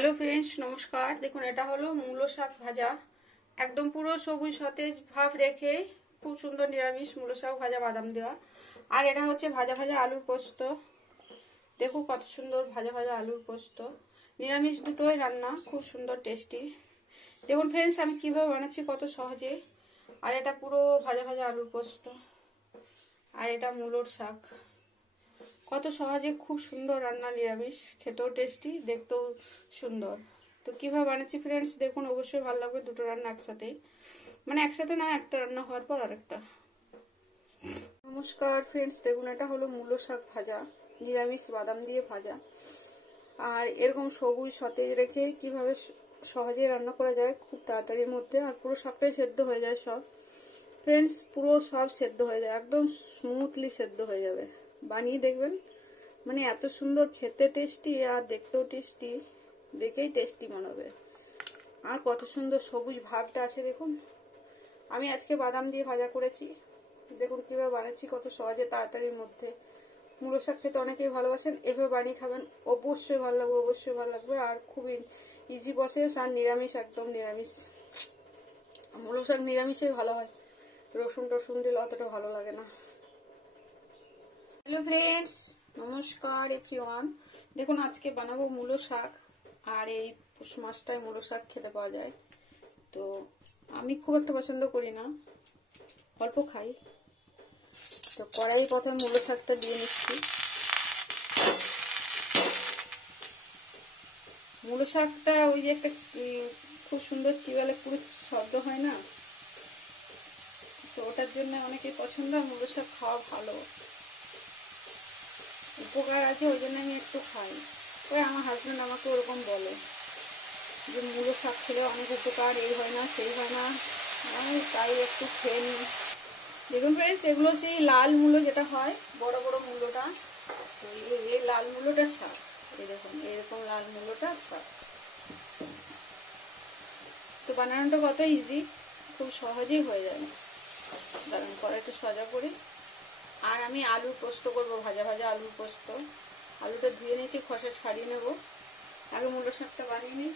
Hello friends, নমস্কার। দেখুন, এটা হলো মূলো শাক ভাজা। একদম পুরো সবুজ সতেজ ভাব রেখে খুব সুন্দর নিরামিষ মূলো শাক ভাজা, বাদাম দেওয়া। আর এটা হচ্ছে ভাজা ভাজা আলুর পোস্ত। দেখুন কত সুন্দর ভাজা ভাজা আলুর পোস্ত। নিরামিষ দুটোই রান্না, খুব সুন্দর টেস্টি। দেখুন ফ্রেন্ডস, আমি কিভাবে বানাচ্ছি কত সহজে। আর এটা পুরো ভাজা ভাজা আলুর পোস্ত, আর এটা মূলোর শাক। কত সহজে খুব সুন্দর রান্না, নিরামিষ, খেতেও টেস্টি, দেখতেও সুন্দর। তো কিভাবে বানাচ্ছি ফ্রেন্ডস দেখুন, অবশ্যই ভালো লাগবে। দুটো রান্না একসাথেই, মানে একসাথে না, একটা রান্না হওয়ার পর আরেকটা। নমস্কার ফ্রেন্ডস, দেখুন এটা হলো মূলো শাক ভাজা, নিরামিষ বাদাম দিয়ে ভাজা। আর এরকম সবুজ সতেজ রেখে কিভাবে সহজে রান্না করা যায় খুব তাড়াতাড়ির মধ্যে। আর পুরো শাকটাই সেদ্ধ হয়ে যায় সব ফ্রেন্ডস, পুরো সব সেদ্ধ হয়ে যায়, একদম স্মুথলি সেদ্ধ হয়ে যাবে। বানিয়ে দেখবেন, মানে এত সুন্দর, খেতে টেস্টি আর দেখতেও টেস্টি, দেখেই টেস্টি মনে হবে। আর কত সুন্দর সবুজ ভাবটা আছে দেখুন। আমি আজকে বাদাম দিয়ে ভাজা করেছি। দেখুন কিভাবে বানাচ্ছি, কত সহজে তাড়াতাড়ির মধ্যে। মূলো শাক খেতে অনেকেই ভালোবাসেন, এভাবে বানিয়ে খাবেন, অবশ্যই ভালো লাগবে, অবশ্যই ভালো লাগবে। আর খুবই ইজি প্রসেস, আর নিরামিষ, একদম নিরামিষ। মূলো শাক নিরামিষেই ভালো হয়, রসুন টসুন দিলে অতটা ভালো লাগে না। হ্যালো ফ্রেন্ডস, নমস্কার এভরিওয়ান। দেখুন আজকে বানাবো মূলো শাক। আর এই পুষ মাসটায় মূলো শাক খেতে পাওয়া যায়। তো আমি খুব একটা পছন্দ করি না, অল্প খাই। তো কড়াই প্রথমে মূলো শাকটা দিয়ে নিচ্ছি। মূলো শাকটা ওই যে একটা খুব সুন্দর চিবালে পুরো শব্দ হয় না, তো ওটার জন্য অনেকেই পছন্দ। মূলো শাক খাওয়া ভালো, উপকার আছে, ওই জন্য আমি একটু খাই। ওই আমার হাজব্যান্ড আমাকে ওরকম বলে যে মূলো শাক খেলে অনেক উপকার, এই হয় না সেই হয় না, আমি তাই একটু খেয়ে নিই। দেখুন ফ্রেন্ডস, এগুলো সেই লাল মূলো যেটা হয়, বড় বড় মূলোটা, এই লাল মূলোটার শাক। এই দেখুন এরকম লাল মূলোটার শাক। তো বানানোটা কত ইজি, খুব সহজেই হয়ে যায়। দাঁড়ান কড়াইটা সোজা করি। আর আমি আলু পোস্ত করবো, ভাজা ভাজা আলুর পোস্ত। আলুটা ধুয়ে নিয়েছি, খোসা ছাড়িয়ে নেব। আগে মূলো শাকটা বানিয়ে নিই।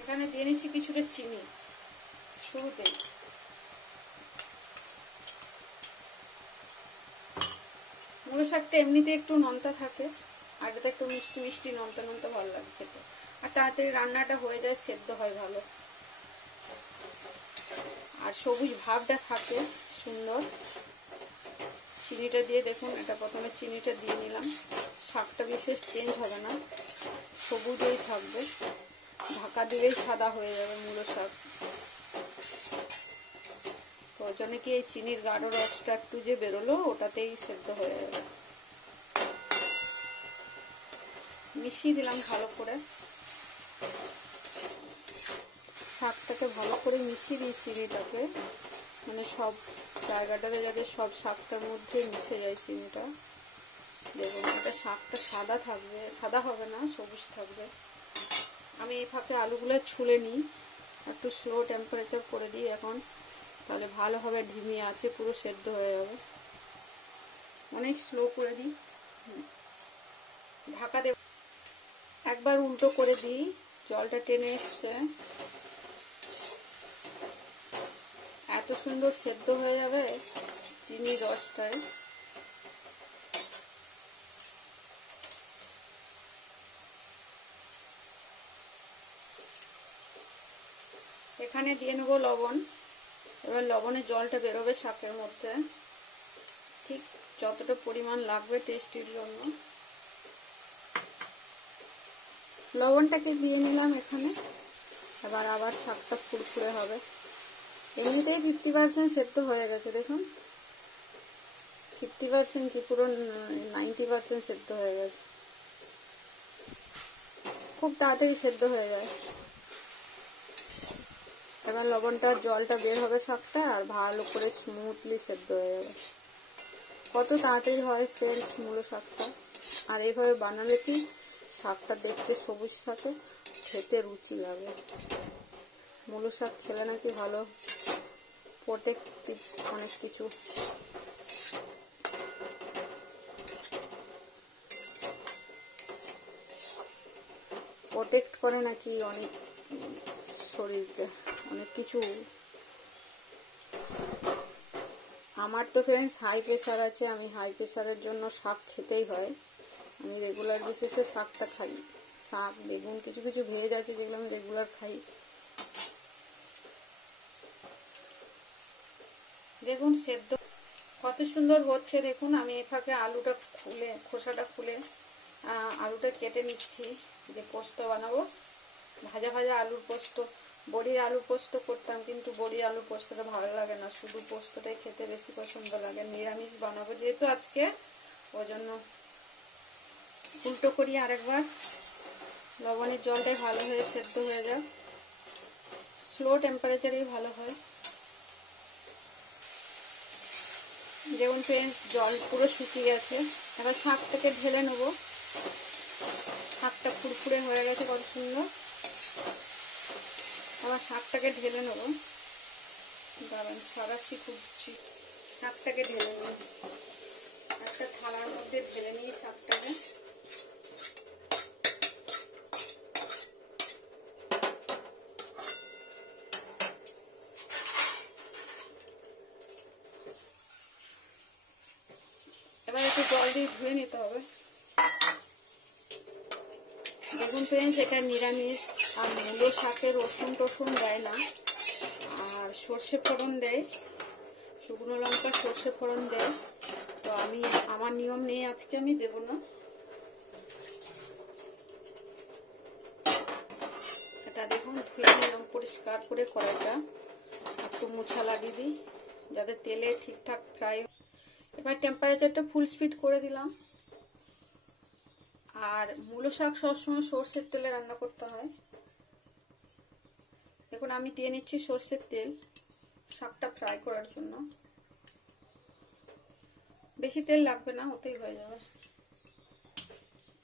এখানে দিয়ে নিচ্ছি কিছুটা চিনি শুরুতেই। মূলো শাকটা এমনিতে একটু নোনতা থাকে, আর এটা একটু মিষ্টি মিষ্টি নোনতা নোনতা ভালো লাগে খেতে। আর তাড়াতাড়ি রান্নাটা হয়ে যায়, সেদ্ধ হয় ভালো, আর সবুজ ভাবটা থাকে সুন্দর। চিনিটা দিয়ে দেখুন, এটা প্রথমে চিনিটা দিয়ে নিলাম। শাকটা বিশেষ চেঞ্জ হবে না, সবুজেই থাকবে, ঢাকা দিলেই সাদা হয়ে যাবে মূলো শাক। তো ওই জন্য কি এই চিনির গাঢ় রসটা একটু যে বেরোলো, ওটাতেই সেদ্ধ হয়ে যাবে। মিশিয়ে দিলাম ভালো করে, শাকটাকে ভালো করে মিশিয়ে দিই চিনিটাকে, মানে সব জায়গাটাতে যাতে সব শাকটার মধ্যে মিশে যায় চিনিটা। দেখুন এটা শাকটা সাদা থাকবে, সাদা হবে না, সবুজ থাকবে। আমি এই ফাঁকে আলুগুলো ছুলে নিই, একটু স্লো টেম্পারেচার করে দিই এখন, তাহলে ভালোভাবে ঢিমি আছে পুরো সেদ্ধ হয়ে যাবে। অনেক স্লো করে দিই, ঢাকা দেব। একবার উল্টো করে দিই, জলটা টেনে এসছে, এত সুন্দর সেদ্ধ হয়ে যাবে চিনির রসটায়। এখানে দিয়ে নেবো লবণ। এবার লবণের জলটা বেরোবে শাকের মধ্যে, ঠিক যতটা পরিমাণ লাগবে টেস্টির জন্য। লবণটাকে দিয়ে নিলাম এখানে। এবার আবার শাকটা ফুরফুরে হবে। এমনিতেই 50% সেদ্ধ হয়ে গেছে, দেখুন 50% কি পুরো 90% সেদ্ধ হয়ে গেছে, খুব তাড়াতাড়ি সেদ্ধ হয়ে যায়। এবার লবণটার জলটা বের হবে শাকটা, আর ভালো করে স্মুথলি সেদ্ধ হয়ে যাবে। কত তাড়াতাড়ি হয় ফ্রেন্ডস মূলো শাকটা। আর এইভাবে বানালে কি শাকটা দেখতে সবুজ থাকে, খেতে রুচি লাগে। মূলো শাক খেলে নাকি ভালো, প্রোটেক্টিভ অনেক কিছু। প্রোটেক্ট করে নাকি অনেক শরীরকে, অনেক কিছু। আমার তো ফ্রেন্ডস হাই প্রেশার আছে, আমি হাই প্রেশারের জন্য শাক খেতেই হয়। আমি রেগুলার বেসিসে শাকটা খাই। শাক, বেগুন, কিছু কিছু ভেজ আছে যেগুলো আমি রেগুলার খাই। দেখুন সেদ্ধ কত সুন্দর হচ্ছে। দেখুন আমি এই ফাঁকে আলুটা খুলে, খোসাটা খুলে আলুটা কেটে নিচ্ছি, যে পোস্ত বানাবো। ভাজা ভাজা আলুর পোস্ত, বড়ির আলু পোস্ত করতাম, কিন্তু বড়ির আলু পোস্তটা ভালো লাগে না, শুধু পোস্তটাই খেতে বেশি পছন্দ লাগে। নিরামিষ বানাবো যেহেতু আজকে, ওই জন্য উল্টো করি আরেকবার। লবণের জলটাই ভালো হয়ে সেদ্ধ হয়ে যায়, স্লো টেম্পারেচারেই ভালো হয়। যেমন ফ্রেন্ডস জল পুরো শুকিয়ে গেছে, এবার শাকটাকে ঢেলে নেবো। শাকটা ফুরফুরে হয়ে গেছে কত সুন্দর। আবার শাকটাকে ঢেলে নেবো। দাঁড়ান, সারাশি খুঁজছি। শাকটাকে ঢেলে নিই, একটা থালার মধ্যে ঢেলে নিই শাকটাকে। এবার একটু জল দিয়ে ধুয়ে নিতে হবে। দেখুন ফ্রেন্ডস, এটা নিরামিষ, আর মূলো শাকে রসুন টসুন দেয় না, আর সর্ষে ফোড়ন দেয়, শুকনো লঙ্কা সর্ষে ফোড়ন দেয়। তো আমি, আমার নিয়ম নেই আজকে, আমি দেব না। এটা দেখুন ধুয়ে নিলাম পরিষ্কার করে, কড়াইটা একটু মোছা লাগিয়ে দিই যাতে তেলে ঠিকঠাক ফ্রাই। এবার টেম্পারেচারটা ফুল স্পিড করে দিলাম। আর মূলো শাক সবসময় সর্ষের তেলে রান্না করতে হয়। দেখুন আমি দিয়ে নিচ্ছি সর্ষের তেল শাকটা ফ্রাই করার জন্য। বেশি তেল লাগবে না, ওতেই হয়ে যাবে।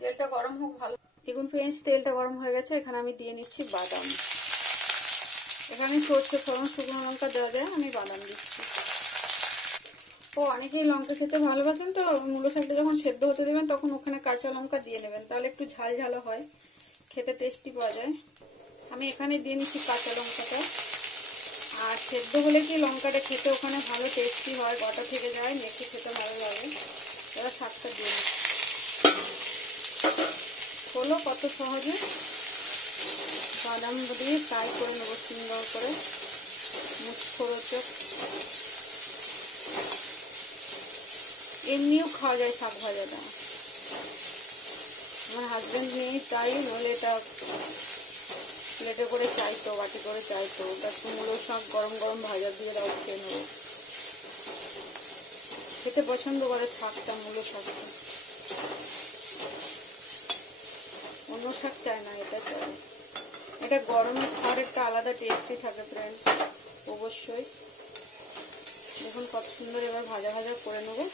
তেলটা গরম হোক ভালো। দেখুন ফ্রেন্ডস, তেলটা গরম হয়ে গেছে, এখানে আমি দিয়ে নিচ্ছি বাদাম। এখানে সর্ষে ফোড়ন শুকনো লঙ্কা দেওয়া যায়, আমি বাদাম দিচ্ছি। ও অনেকেই লঙ্কা খেতে ভালোবাসেন, তো মূলো শাকটা যখন সেদ্ধ হতে দেবেন তখন ওখানে কাঁচা লঙ্কা দিয়ে নেবেন, তাহলে একটু ঝাল ঝালও হয়, খেতে টেস্টি পাওয়া যায়। আমি এখানে দিয়ে নিচ্ছি কাঁচা লঙ্কাটা। আর সেদ্ধ হলে কি লঙ্কাটা খেতে ওখানে ভালো টেস্টি হয়, গোটা থেকে যায়, মেখে খেতে ভালো লাগে। এবার শাকটা দিয়ে নিচ্ছি। হলো কত সহজে, বাদাম দিয়ে ফ্রাই করে নেবো সুন্দর করে, মুখরোচক। এমনিও খাওয়া যায় শাক ভাজাটা, আমার হাজবেন্ড নেই তাই, নইলে এটা প্লেটে করে চাইতো, বাটি করে চাইতো। তার মূলো শাক গরম গরম ভাজা দিয়ে দাও, খেয়ে নেবো। খেতে পছন্দ করে শাকটা, মূলো শাকটা। অন্য শাক চায় না, এটা চায়। এটা গরমে খাওয়ার একটা আলাদা টেস্টই থাকে ফ্রেন্ডস, অবশ্যই। দেখুন কত সুন্দর। এবার ভাজা ভাজা করে নেবো,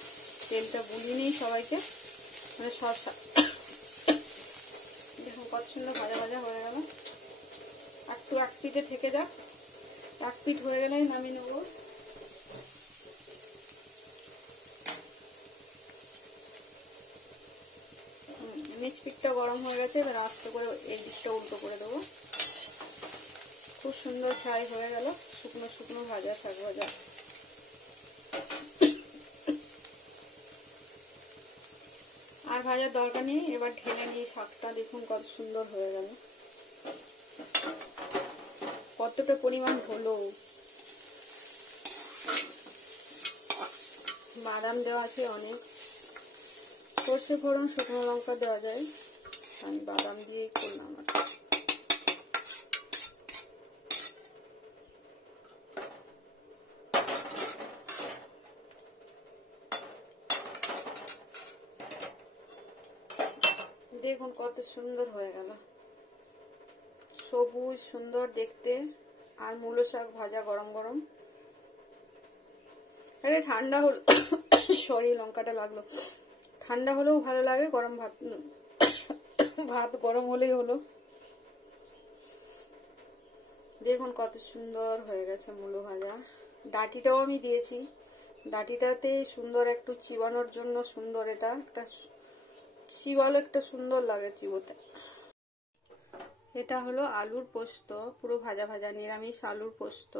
তেলটা বুলিয়ে নিই সবাইকে, মানে সব। দেখুন কত সুন্দর ভাজা ভাজা হয়ে গেল। একটু এক পিঠে থেকে যাক, এক পিঠ হয়ে গেলেই নামিয়ে নেবো। নিচ পিঠটা গরম হয়ে গেছে, এবার আস্তে করে এই দিকটা উল্টো করে দেবো। খুব সুন্দর ফ্রাই হয়ে গেল, শুকনো শুকনো ভাজা শাক ভাজা। আর ভাজার দরকার নেই, এবার ঢেলে নিয়ে শাকটা। দেখুন কত সুন্দর হয়ে গেল, কতটা পরিমাণ হলো। বাদাম দেওয়া আছে অনেক, সর্ষে ফোড়ন শুকনো লঙ্কা দেওয়া যায়, আমি বাদাম দিয়েই করলাম। দেখুন কত সুন্দর হয়ে গেল, সবুজ সুন্দর দেখতে। আর মূলো শাক ভাজা গরম গরম। আরে ঠান্ডা হলো, সরি লঙ্কাটা লাগলো। ঠান্ডা হলেও ভালো লাগে, গরম ভাত, ভাত গরম হলেই হলো। দেখুন কত সুন্দর হয়ে গেছে মূলো ভাজা। ডাঁটিটাও আমি দিয়েছি, ডাঁটিটাতে সুন্দর একটু চিবানোর জন্য সুন্দর, এটা একটা চিবালো একটা সুন্দর লাগে চিবোতে। এটা হলো আলুর পোস্ত, পুরো ভাজা ভাজা নিরামিষ আলুর পোস্ত।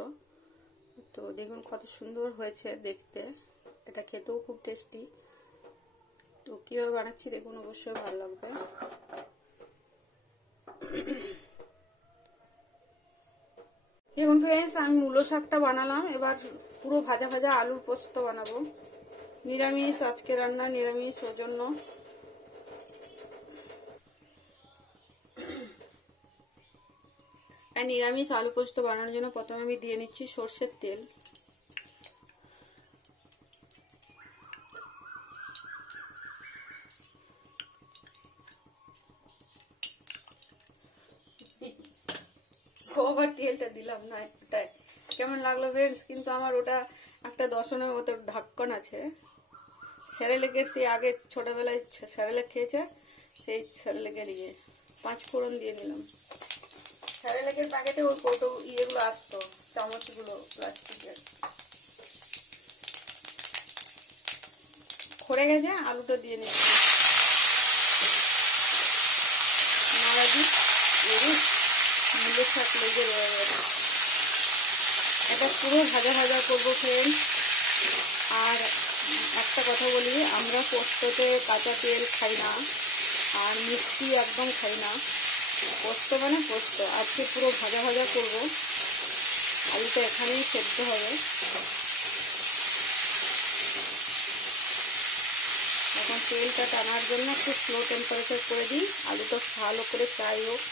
তো দেখুন কত সুন্দর হয়েছে দেখতে, এটা খেতেও খুব টেস্টি। তো কিভাবে বানাচ্ছি দেখুন, অবশ্যই ভালো লাগবে। দেখুন ফ্রেন্ডস, আমি মূলো শাকটা বানালাম, এবার পুরো ভাজা ভাজা আলুর পোস্ত বানাবো। নিরামিষ আজকে রান্না, নিরামিষ, ওর জন্য। নিরামিষ আলু পোস্ত বানানোর জন্য প্রথমে আমি দিয়ে নিচ্ছি সর্ষের তেল। আবার তেলটা দিলাম না, এটাই কেমন লাগলো ফ্রেন্ডস? কিন্তু আমার ওটা একটা দশনের মতো ঢাক্কন আছে। স্যারেলেকের সেই আগে ছোটবেলায় স্যারেলেক খেয়েছে, সেই স্যারেলেকের 5 ফোড়ন দিয়ে নিলাম। স্যারেলেকের প্যাকেটে ওই কৌটো ইয়েগুলো আসতো, চামচগুলো প্লাস্টিকের। খড়ে গেছে, আলুটা দিয়ে নিচ্ছি। নাড়া দিই, মূলো শাক লেগে রয়ে গেছে। এটা পুরো ভাজা ভাজা করবো ফ্রেন্ডস। আর একটা কথা বলি, আমরা পোস্ততে কাঁচা তেল খাই না, আর মিষ্টি একদম খাই না। পোস্ত মানে পোস্ত, আজকে পুরো ভাজা ভাজা করব। আলুটা এখানেই সেদ্ধ হবে। এখন তেলটা টানার জন্য একটু স্লো টেম্পারেচার করে দিই। আলুটা ভালো করে ফ্রাই হোক,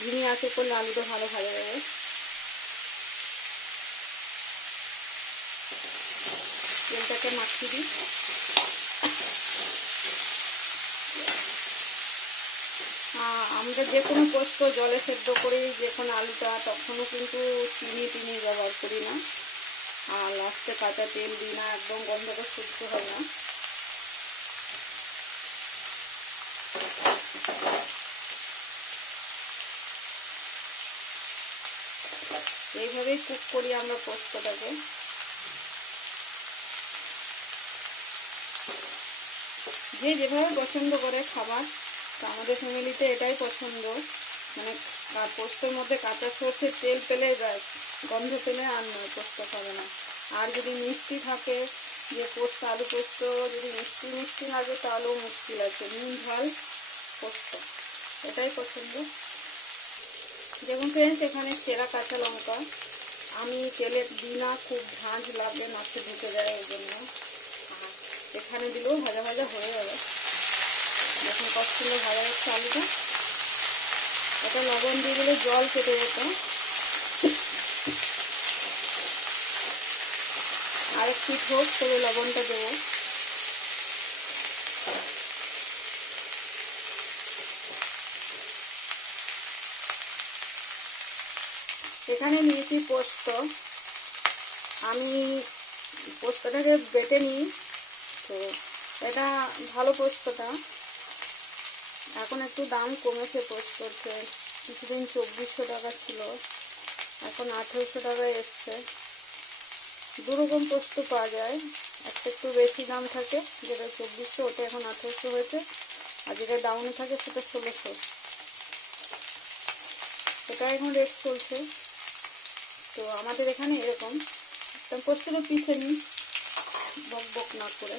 ধিমি আঁচে করলে আলুটা ভালো ভাজা যাবে। তেলটাকে মাখিয়ে দিই। আমরা যে কোনো পোস্ত জলে সেদ্ধ করি, যে কোনো আলুটা, তখনও কিন্তু চিনি ব্যবহার করি না, আর লাস্টে কাঁচা তেল দিই না, একদম গন্ধটা শুদ্ধ হয় না। এইভাবেই কুক করি আমরা পোস্তটাকে। যে যেভাবে পছন্দ করে খাবার, তো আমাদের ফ্যামিলিতে এটাই পছন্দ। মানে পোস্তর মধ্যে কাঁচা সর্ষের তেল পেলে ব্যাস, গন্ধ পেলে আর নয়, পোস্ত খাবে না। আর যদি মিষ্টি থাকে, যে পোস্ত আলু পোস্ত যদি মিষ্টি লাগে তাহলেও মুশকিল আছে। নুন ঝাল পোস্ত, এটাই পছন্দ। দেখুন ফ্রেন্ডস, এখানে চেরা কাঁচা লঙ্কা আমি তেলে দিই না, খুব ঝাঁঝ লাগে, মাছে ঢুকে যায়, ওই জন্য। এখানে দিলেও ভাজা ভাজা হয়ে যাবে। দেখুন কত সুন্দর ভাজা যাচ্ছে আলুটা। এটা লবণ দিয়ে দিলে জল কেটে যেত। আর একটু হোক, তবে লবণটা দেবো। এখানে নিয়েছি পোস্ত। আমি পোস্তটাকে বেটে নিই। তো এটা ভালো পোস্তটা, এখন একটু দাম কমেছে পোস্তর। কিছুদিন 2400 টাকা ছিল, এখন 1800 টাকায় এসছে। দুরকম পোস্ত পাওয়া যায়, একটা একটু বেশি দাম থাকে, যেটা 2400, ওটা এখন 1800 হয়েছে। আর যেটা ডাউনে থাকে সেটা 1600। এটা এখন রেট চলছে। তো আমাদের এখানে এরকম পোস্তটা পিষে নিই, বক বক না করে।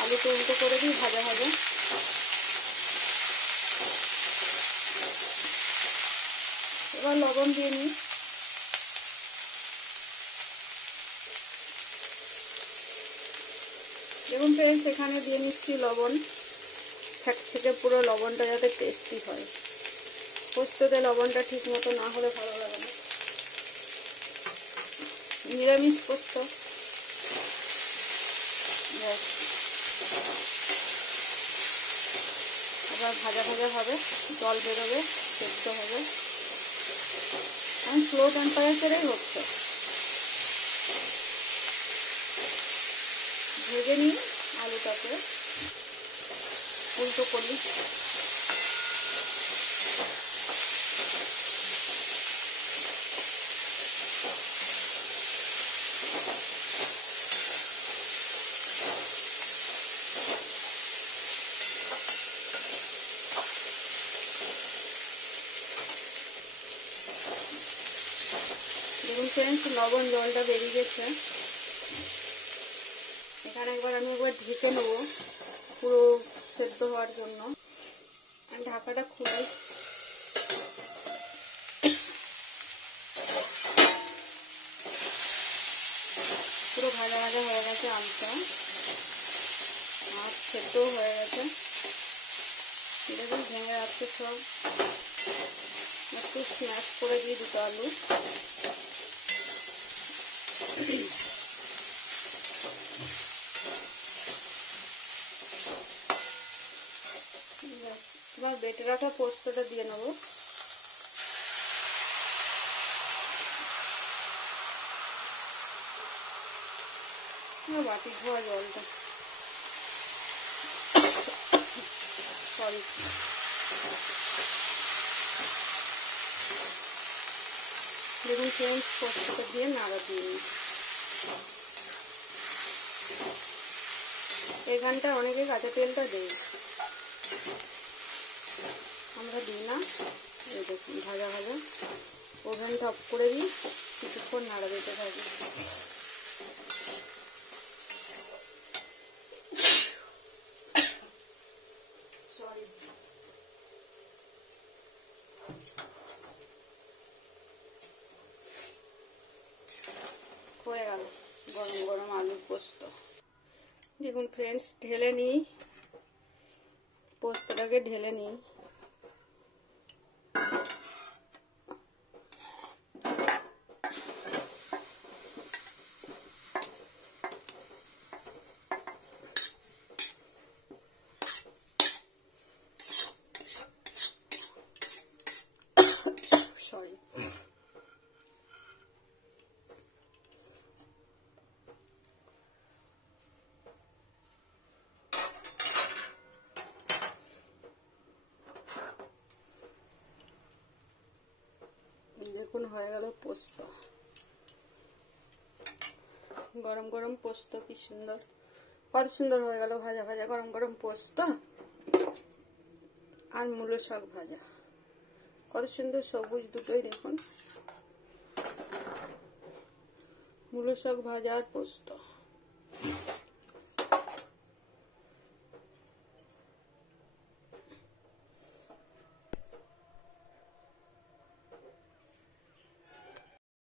আলুটা উল্টো করে দিই ভাজা ভাজা। এবার লবণ দিয়ে নিই। দেখুন ফ্রেন্ডস, এখানে দিয়ে নিচ্ছি লবণ, থেকে পুরো লবণটা যাতে টেস্টি হয়। পোস্ততে লবণটা ঠিক মতো না হলে ভালো লাগে না। নিরামিষ পোস্ত। এবার ভাজা ভাজা হবে, জল বেরোবে, সেদ্ধ হবে। এখন স্লো টেম্পারেচারেই হচ্ছে। ভেজে নিই আলুটাকে, উল্টো করি। ফ্রেন্ডস লবণ জলটা বেরিয়ে গেছে। এখানে আমি একবার ঢেকে নেব পুরো সেদ্ধ হওয়ার জন্য। আমি ঢাকাটা খুলে পুরো ভাজা ভাজা হয়ে গেছে আলুটা, আর সেদ্ধও হয়ে গেছে। দেখুন ভেঙে যাচ্ছে সব। একটু স্ম্যাশ করে দিয়ে দুটো আলু। এবার বেটে রাখা পোস্তটা দিয়ে নেবো। বাটি ধোয়া জলটা, সরি, দেখুন ফ্রেন্ডস পোস্তটা দিয়ে নাড়া দিয়ে নিই। এখানটা অনেকে কাঁচা তেলটা দেয়, আমরা দিই না। এই দেখুন ভাজা ভাজা। ওভেনটা অফ করে দিই, কিছুক্ষণ নাড়া দিতে থাকি। হয়ে গেল গরম গরম আলুর পোস্ত। দেখুন ফ্রেন্ডস ঢেলে নিই, পোস্তটাকে ঢেলে নিই। সরি, দেখুন হয়ে গেল পোস্ত। গরম গরম পোস্ত, কি সুন্দর, কত সুন্দর হয়ে গেল ভাজা ভাজা গরম গরম পোস্ত আর মূলো শাক ভাজা। কত সুন্দর সবুজ দুটোই, দেখুন মূলো শাক ভাজা আর পোস্ত।